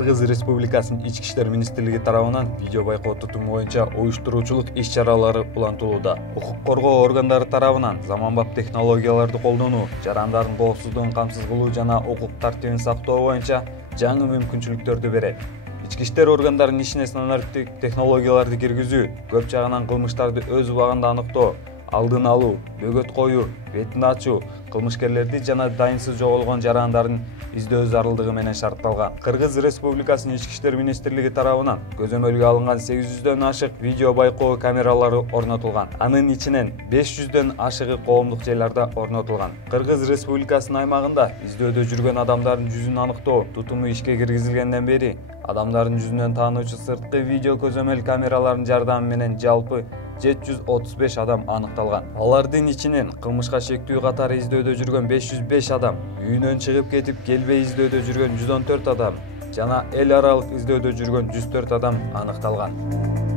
Кыргыз Республикасынын Ички иштер министрлиги тарабынан видео байкоо тутуму боюнча уюштуруучулук иш-чаралары улантылууда. Укук коргоо органдары тарабынан заманбап технологияларды колдонуу, жарандардын коопсуздугун камсыз кылуу жана укук тартибин сактоо боюнча жаңы мүмкүнчүлүктөрдү берет. Ички иштер органдарынын ишине стандарттык технологияларды киргизүү, көп жагынан кылмыштарды өз убагында аныктоо, алдын алуу, бөгөт коюу, бетин ачуу, кылмышкерлерди жана дайынсыз жоголгон жарандардын издөө зарылдыгы менен шартталган. Кыргыз Республикасынын Ички иштер министрлиги тарабынан көзөмөлгө алынган 800дөн ашык видео байкоо камералары орнотулган. Анын ичинен 500дөн ашыгы коомдук жайларда орнотулган. Кыргыз Республикасынын аймагында издөөдө жүргөн адамдардын жүзүн аныктоо тутуму ишке киргизилгенден бери адамдардын жүзүнөн таануучу сырткы видео көзөмөл камераларынын жардамы менен жалпы 735 адам аныкталган. Алардын ичинен кылмышка шектүү катары издөөдө жүргөн 505 адам, үйүнөн чыгып кетип келбей издөөдө жүргөн 114 адам жана эл аралык издөөдө жүргөн 104 адам аныкталган.